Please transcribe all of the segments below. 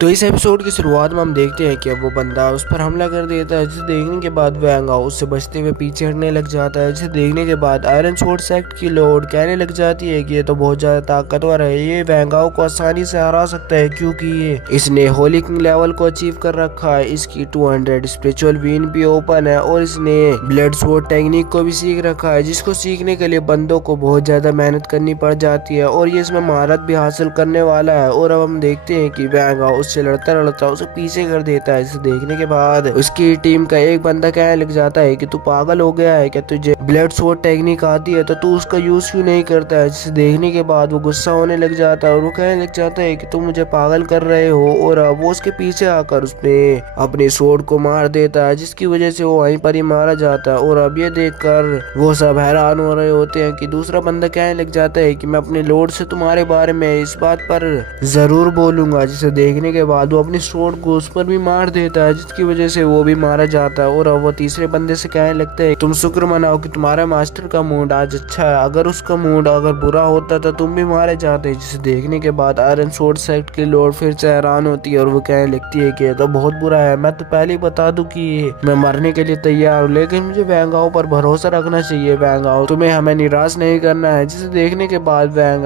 तो इस एपिसोड की शुरुआत में हम देखते हैं कि वो बंदा उस पर हमला कर देता है, जिसे देखने के बाद वैंग उससे बचते हुए पीछे हटने लग जाता है। जिसे देखने के बाद आयरन स्वॉर्ड सेक्ट की लॉर्ड कहने लग जाती है कि ये तो बहुत ज्यादा ताकतवर है, ये वैंग को आसानी से हरा सकता है क्योंकि ये इसने होली किंग लेवल को अचीव कर रखा है। इसकी 200 स्पिरिचुअल वीन भी ओपन है और इसने ब्लड स्वॉर्ड टेक्निक को भी सीख रखा है, जिसको सीखने के लिए बंदों को बहुत ज्यादा मेहनत करनी पड़ जाती है और ये इसमें महारत भी हासिल करने वाला है। और अब हम देखते हैं कि वैंग उससे लड़ता लड़ता उसे पीछे कर देता है। इसे देखने के बाद उसकी टीम का एक बंदा कहने लग जाता है कि तू पागल हो गया है क्या, तुझे ब्लड स्वॉर्ड टेक्निक आती है तो तू उसका यूज क्यों नहीं करता है। जिसे देखने के बाद वो गुस्सा होने लग जाता है और वो कहने लग जाता है कि तुम मुझे पागल कर रहे हो। और वो उसके पीछे आकर उसने अपने स्वॉर्ड को मार देता है, जिसकी वजह से वो वहीं पर ही मारा जाता है। और अब ये देखकर वो सब हैरान हो रहे होते हैं कि दूसरा बंदा कहने लग जाता है कि मैं अपने लॉर्ड से तुम्हारे बारे में इस बात पर जरूर बोलूंगा। जिसे देखने के बाद वो अपनी स्वॉर्ड को उस पर भी मार देता है, जिसकी वजह से वो भी मारा जाता है। और अब वो तीसरे बंदे से कहने लगता है तुम शुक्र मनाओ कि तुम्हारा मास्टर का मूड आज अच्छा है, अगर उसका मूड अगर बुरा होता तो तुम भी मारे जाते। जिसे देखने के बाद आयरन स्वॉर्ड सेक्ट की लॉर्ड फिर से हैरान होती है और वो कहने लगती है कि ये तो बहुत बुरा है, मैं तो पहले ही बता दूं कि मैं मरने के लिए तैयार हूँ, लेकिन मुझे वैंग पर भरोसा रखना चाहिए। वैंग तुम्हें हमें निराश नहीं करना है। जिसे देखने के बाद वैंग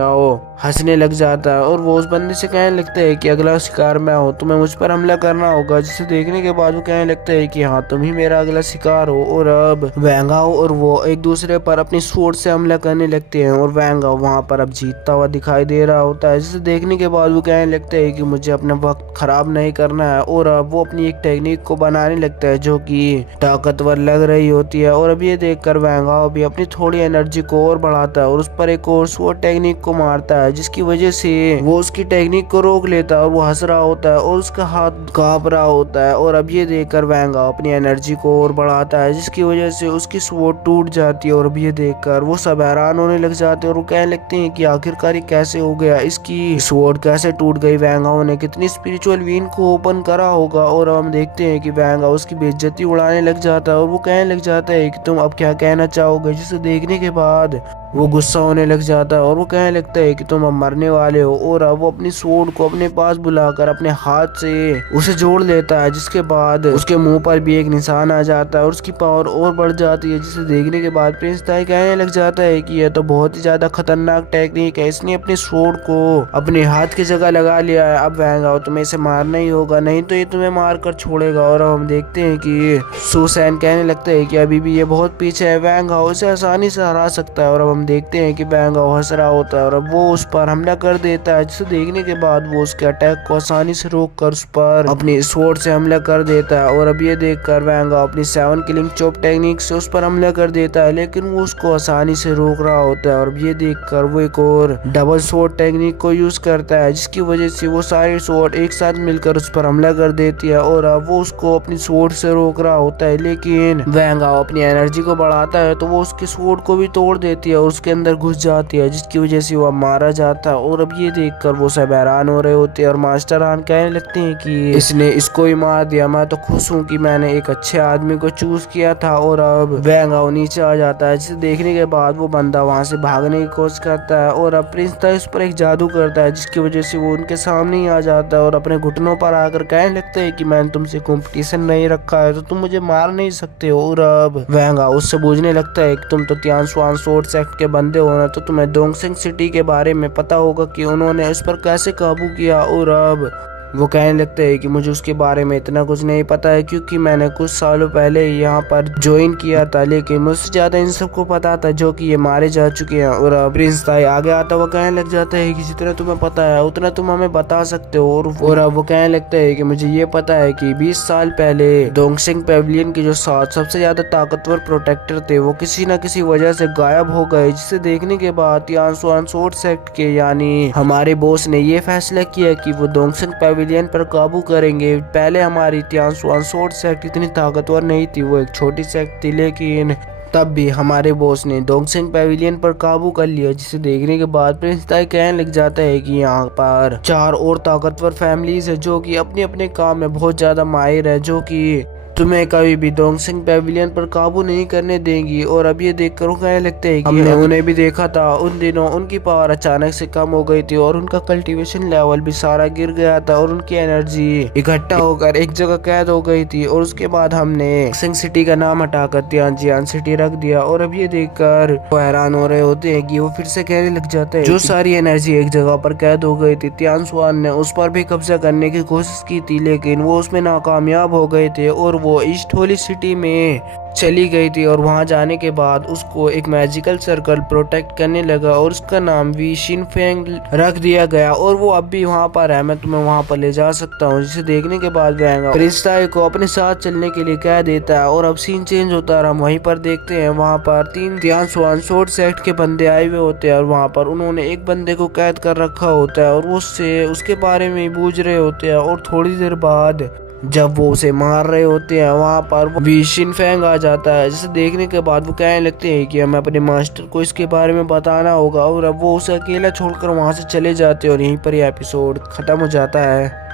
हंसने लग जाता है और वो उस बंदे से कहने लगता है कि अगला शिकार मैं हूँ, तुम्हें मुझ पर हमला करना होगा। जिसे देखने के बाद वो कहने लगता है कि हाँ तुम ही मेरा अगला शिकार हो। और अब वैंग और वो एक दूसरे पर अपनी स्वॉर्ड से हमला करने लगते हैं और वैंग वहां पर अब जीतता हुआ दिखाई दे रहा होता है। जिसे देखने के बाद वो कहने लगता है कि मुझे अपना वक्त खराब नहीं करना है। और अब वो अपनी एक टेक्निक को बनाने लगता है जो कि ताकतवर लग रही होती है। और अब ये देखकर वैंग भी अपनी थोड़ी एनर्जी को और बढ़ाता है और उस पर एक और स्वॉर्ड टेक्निक को मारता है, जिसकी वजह से वो उसकी टेक्निक को रोक लेता है और वो हंस रहा होता है और उसका हाथ कांप रहा होता है। और अब ये देखकर वैंग अपनी एनर्जी को और बढ़ाता है, जिसकी वजह से उसकी स्वॉर्ड टूट जाती है। और अब ये देखकर वो सब हैरान होने लग जाते हैं और वो कहने लगते हैं कि आखिरकार ये कैसे हो गया, इसकी स्वॉर्ड कैसे टूट गई, वैंग ने कितनी स्पिरिचुअल वीन को ओपन करा होगा। और अब हम देखते हैं कि वैंग उसकी बेइज्जती उड़ाने लग जाता है और वो कहने लग जाता है कि तुम अब क्या कहना चाहोगे। जिसे देखने के बाद वो गुस्सा होने लग जाता है और वो कहने लगता है कि तुम अब मरने वाले हो। और अब वो अपनी स्वॉर्ड को अपने पास बुलाकर अपने हाथ से उसे जोड़ लेता है, जिसके बाद उसके मुंह पर भी एक निशान आ जाता है और उसकी पावर और बढ़ जाती है। जिसे देखने के बाद प्रिंस ताई कहने लग जाता है कि यह तो बहुत ही ज्यादा खतरनाक टेक्निक है, इसने अपनी स्वॉर्ड को अपने हाथ की जगह लगा लिया है। अब वैंग तुम्हें इसे मारना ही होगा, नहीं तो ये तुम्हें मार कर छोड़ेगा। और अब हम देखते हैं कि सुसैन कहने लगता है कि अभी भी ये बहुत पीछे है, वैंग उसे आसानी से हरा सकता है। और अब हम देखते हैं कि वैंग हंस रहा होता है और अब वो उस पर हमला कर देता है। जिसे देखने के बाद वो उसके अटैक को आसानी से रोक कर उस पर अपनी स्वॉर्ड से हमला कर देता है। और अब ये देखकर वैंग अपनी 7 किलिंग चॉप टेक्निक से उस पर हमला कर देता है, लेकिन वो उसको आसानी से रोक रहा होता है। और अब ये देखकर वो एक और डबल स्वॉर्ड टेक्निक को यूज करता है, जिसकी वजह से वो सारी स्वॉर्ड एक साथ मिलकर उस पर हमला कर देती है। और अब वो उसको अपनी स्वॉर्ड से रोक रहा होता है, लेकिन वैंग अपनी एनर्जी को बढ़ाता है तो वो उसकी स्वॉर्ड को भी तोड़ देती है और उसके अंदर घुस जाती है, जिसकी वजह से वह मारा जाता है। और अब ये देखकर वो सब हैरान हो रहे होते हैं और मास्टर हान कहने लगते हैं कि इसने इसको ही मार दिया, मैं तो खुश हूँ कि मैंने एक अच्छे आदमी को चूज किया था। और अब वैंग नीचे आ जाता है, जिसे देखने के बाद वो बंदा वहां से भागने की कोशिश करता है और अब प्रिंस ताई उस पर एक जादू करता है, जिसकी वजह से वो उनके सामने ही आ जाता है और अपने घुटनों पर आकर कहने लगता है कि मैंने तुमसे कंपटीशन नहीं रखा है तो तुम मुझे मार नहीं सकते हो। और अब वैंग उससे पूछने लगता है कि तुम तो तियानसुआन स्वॉर्ड सेक्ट के बंदे हो ना, तो तुम्हें डोंगसिंग सिटी के बारे में पता होगा कि उन्होंने उस पर कैसे काबू किया। और अब वो कहने लगता है कि मुझे उसके बारे में इतना कुछ नहीं पता है क्योंकि मैंने कुछ सालों पहले यहाँ पर ज्वाइन किया था, लेकिन मुझसे ज्यादा इन सबको पता था जो कि ये मारे जा चुके हैं। और प्रिंस ताई आगे आता हुआ कहने लग जाता है कि जितना तुम्हें पता है उतना तुम हमें बता सकते हो। और अब वो कहने लगता है कि मुझे ये पता है कि 20 साल पहले डोंगसिंग पेविलियन के जो 7 सबसे ज्यादा ताकतवर प्रोटेक्टर थे वो किसी न किसी वजह से गायब हो गए। जिसे देखने के बाद तियानसुआन स्वॉर्ड सेक्ट के यानी हमारे बॉस ने ये फैसला किया कि वो डोंगसिंग पेविलियन पर काबू करेंगे। पहले हमारी तियानसुआन स्वॉर्ड सेक्ट इतनी ताकतवर नहीं थी, वो एक छोटी सेक्ट थी, लेकिन तब भी हमारे बॉस ने डोंगसिंग पेविलियन पर काबू कर लिया। जिसे देखने के बाद प्रिंस ताई कहने लग जाता है कि यहाँ पर 4 और ताकतवर फैमिलीज है जो कि अपने अपने काम में बहुत ज्यादा माहिर है, जो कि तुम्हें कभी भी डोंगसिंग पेविलियन पर काबू नहीं करने देंगी। और अब ये देखकर वो कहने लगते हैं कि हमने उन्हें भी देखा था, उन दिनों उनकी पावर अचानक से कम हो गई थी और उनका कल्टीवेशन लेवल भी सारा गिर गया था और उनकी एनर्जी इकट्ठा होकर एक जगह कैद हो गई थी। और उसके बाद हमने सिंग सिटी का नाम हटाकर तियानजियान सिटी रख दिया। और अब ये देखकर वो हैरान हो रहे होते हैं कि वो फिर से कहने लग जाते हैं जो सारी एनर्जी एक जगह पर कैद हो गई थी, तियानसुआन ने उस पर भी कब्जा करने की कोशिश की थी, लेकिन वो उसमें नाकामयाब हो गए थे और वो ईस्ट होली सिटी में चली गई थी। और वहां जाने के बाद उसको एक मैजिकल सर्कल प्रोटेक्ट करने लगा और उसका नाम वी शिनफेंग रख दिया गया। और वो अब भी वहां पर है, मैं तुम्हें वहां पर ले जा सकता हूँ। जिसे देखने के बाद वैंग प्रिंस ताई को अपने साथ चलने के लिए कह देता है। और अब सीन चेंज होता है, हम वहीं पर देखते हैं वहां पर 3 तियानसुआन सोर्ड सेक्ट के बंदे आए हुए होते हैं और वहां पर उन्होंने एक बंदे को कैद कर रखा होता है और वो उससे उसके बारे में पूछ रहे होते हैं। और थोड़ी देर बाद जब वो उसे मार रहे होते हैं वहां पर वी शिनफेंग आ जाता है, जिसे देखने के बाद वो कहने लगते हैं कि हमें अपने मास्टर को इसके बारे में बताना होगा। और अब वो उसे अकेला छोड़कर वहां से चले जाते हैं और यहीं पर यह एपिसोड खत्म हो जाता है।